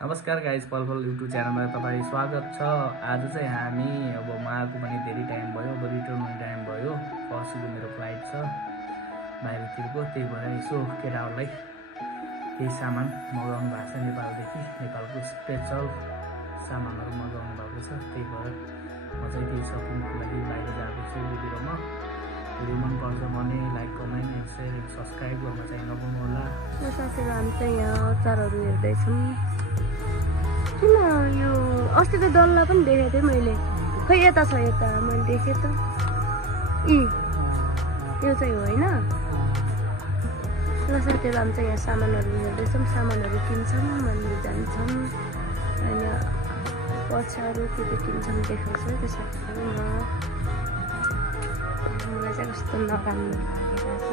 नमस्कार गाइज, पलपल युट्युब च्यानलमा तपाईँ स्वागत छ। आज चाहिँ हामी अब म आएको पनि धेरै टाइम भयो, अब रिटर्न हुने टाइम भयो। पर्सिको मेरो फ्लाइट छ बाहिरतिरको, त्यही भएर यसो केटाहरूलाई केही सामान मगाउनु भएको छ नेपालदेखि। नेपालको स्पेसल सामानहरू मगाउनु भएको छ, त्यही भएर म चाहिँ त्यही सपिङको लागि बाहिर जाँदैछु। भिडियोमा भिडियो मनपर्छ भने like, comment and share and subscribe गर्न चाहिँ नभुल्नु होला। साथीहरू हामी चाहिँ यहाँ अचारहरू हेर्दैछौँ। किन यो अस्ति त डल्ला पनि देखेको थिएँ मैले, खै यता छ, यता मैले देखेँ त। यो चाहिँ हो होइन। ल साथीहरू हामी चाहिँ यहाँ सामानहरू हेर्दैछौँ, सामानहरू किन्छौँ, मन्दिर जान्छौँ, होइन पछाडि के के किन्छौँ देखाउँछ त्यो साथीहरू। मलाई चाहिँ कस्तो नराम्रो लागेको छ।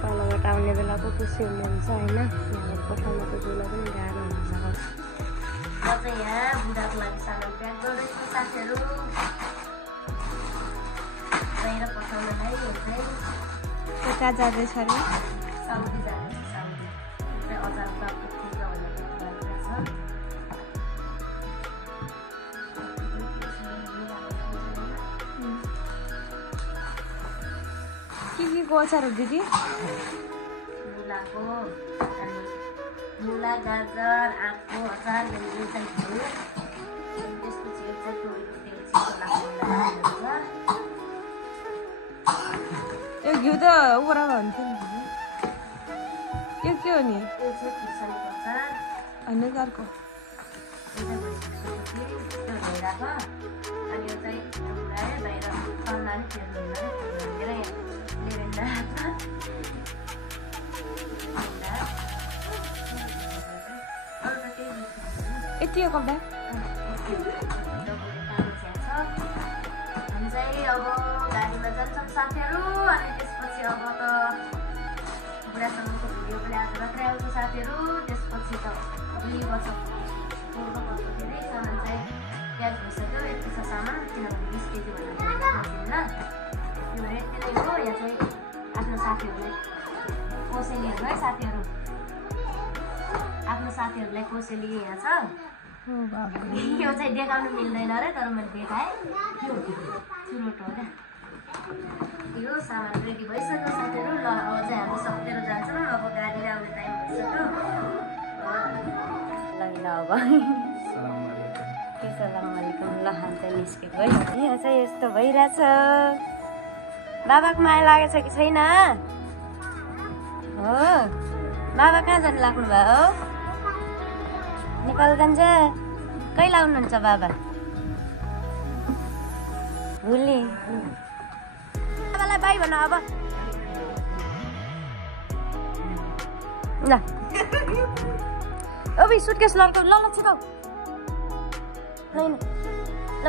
तलबाट आउने बेला पो खुसी हुनुहुन्छ होइन, पठाउनु त बेला पनि गाह्रो हुन्छ। म चाहिँ यहाँ बुढाको लागि सामान प्याक गर्दैछु साथीहरू, बाहिर पठाउनलाई। कहाँ जाँदैछ अरे? साउदी जाँदैछ, साउदी अचार प्राप्त खुल्छ भनेर के को अचार हो दिदी? मुला, गाजर, आँपको अचार, त्यसपछि यो घिउ त उरा भन्थ्यो नि। यो के हो नि? होइन अर्को यति हो कपडा। हामी चाहिँ अब गाडीमा जान्छौँ साथीहरू, अनि त्यसपछि अब त बुढासँगको भिडियो पनि आज मात्रै आउँछ साथीहरू। त्यसपछि त भोलि बस्छ पूर्वको धेरै सामान चाहिँ प्याज भइसक्यो। यति छ सामान, किनभने 20 केजी भन्दा मसिन यो भएर यति नै हो। यहाँ चाहिँ आफ्नो साथीहरूलाई कोसेलीहरू है साथीहरू, आफ्नो साथीहरूलाई कोसेली यहाँ छ। यो चाहिँ देखाउनु मिल्दैन अरे, तर मैले देखाएँ। यो चुरोट हो क्या। यो सामान रेडी भइसक्यो साथीहरू। ल अब चाहिँ हामी सकेर जान्छौँ, अब गाडी आउने टाइम भइसक्यो। ल अब सलामवालेकुम। ल हामी चाहिँ निस्केको है। यहाँ चाहिँ यस्तो भइरहेछ। बाबाको माया लागेछ कि छैन? हो, बाबा कहाँ जानु लाग्नु भयो? नेपालगञ्ज। कहिले आउनुहुन्छ बाबा? भोलि। बाबालाई बाई भन अब। ल ओ सुटकेस लड्काउ। ल छिटो। ल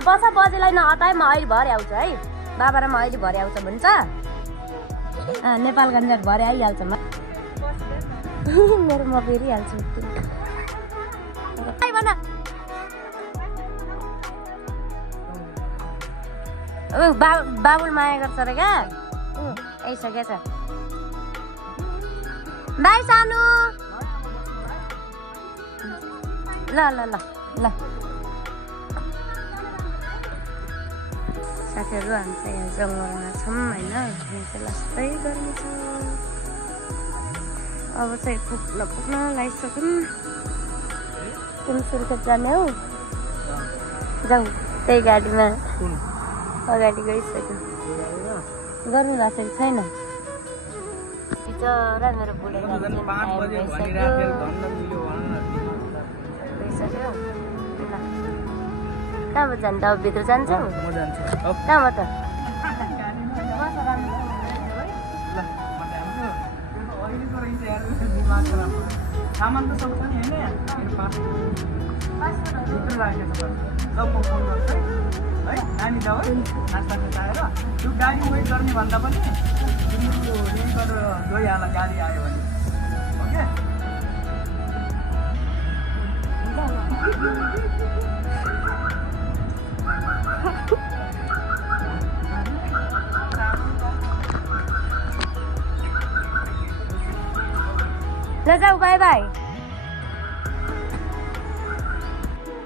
बस, बजेलाई नहताए, म अहिले भरे आउँछु है। बाबा र म अहिले भरे आउँछ भन्छ। नेपालगञ्ज भरे आइहाल्छ म। मेरो म फेरिहाल्छु। बाबुल माया गर्छ र क्या। आइसकेछ। बाई सानो। ल ल ल ल साथीहरू, हामी चाहिँ यहाँ जङ्गलमा छौँ होइन। यहाँ चाहिँ लास्तै गर्मी छ। अब चाहिँ पुग्न लागिसक्यौँ। कुन सुर्खेत जाने हो? जाउँ त्यही गाडीमा। अगाडि गइसक्यो। गर्नु भएको छैन। बिचरा मेरो बुढा गइसक्यो। कहाँबाट जान्छ? अब भित्र जान्छौ? कहाँबाट? सामान त सब छ नि होइन? भित्र राखेको छ। सब म फोन गर्छु है। नानी जाऊ है, नास्ता खाएर। त्यो गाडी वेट गर्ने भन्दा पनि तिमीहरू यही गरेर गइहाल, गाडी आयो भने। ओके। ल जाऊ बाई बाई।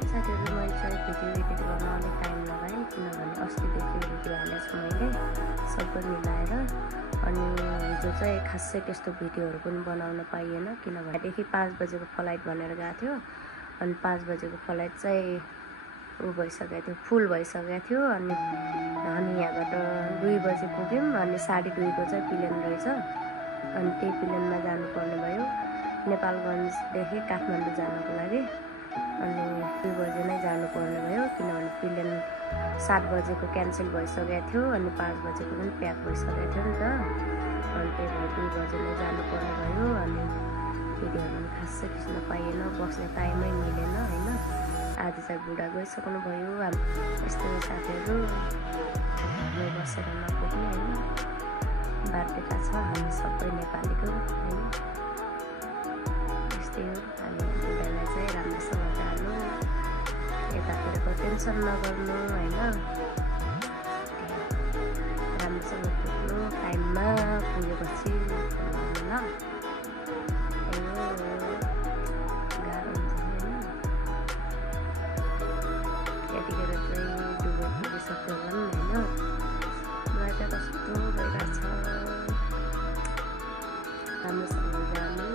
साथीहरू मैले चाहिँ भिडियो एडिट गर्न अलिक टाइम लगाएँ किनभने अस्तिदेखि भिडियो हालेको छु मैले सबै मिलाएर। अनि हिजो चाहिँ खासै त्यस्तो भिडियोहरू पनि बनाउन पाइएन किनभनेदेखि 5 बजेको फ्लाइट भनेर गएको थियो। अनि 5 बजेको फ्लाइट चाहिँ भइसकेको थियो, फुल भइसकेको थियो। अनि यहाँबाट 2 बजे पुग्यौँ। अनि 2:30 को चाहिँ प्लेन रहेछ। अनि त्यही प्लेनमा जानुपर्ने भयो नेपालगञ्जदेखि काठमाडौँ जानको लागि। अनि 2 बजे नै जानुपर्ने भयो किनभने प्लेन 7 बजेको क्यान्सल भइसकेको थियो। अनि 5 बजेको पनि प्याक भइसकेको थियो नि त। अनि त्यही भएर 2 बजे नै जानुपर्ने भयो। अनि भिडियोहरू पनि खासै खिच्न पाइएन, बस्ने टाइमै मिलेन होइन। आज चाहिँ बुढा गइसक्नु भयो। यस्तो साथीहरू घरमै बसेर नपुग्ने होइन। बाध्यता छ हामी सबै नेपालीको होइन। यस्तै हो। अनि बुढालाई चाहिँ राम्रोसँग जानु, यतातिरको टेन्सन नगर्नु होइन। राम्रोसँग पुग्नु, टाइममा पुगेपछि ल गाह्रो हुन्छ होइन। त्यतिखेर चाहिँ दुबई पुगिसक्यो भने होइन। मलाई त कस्तो भइरहेको छ। राम्रोसँग जानु,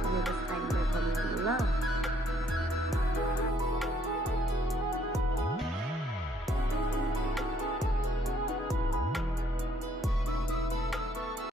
पुगेपछि टाइममा गर्नु ल।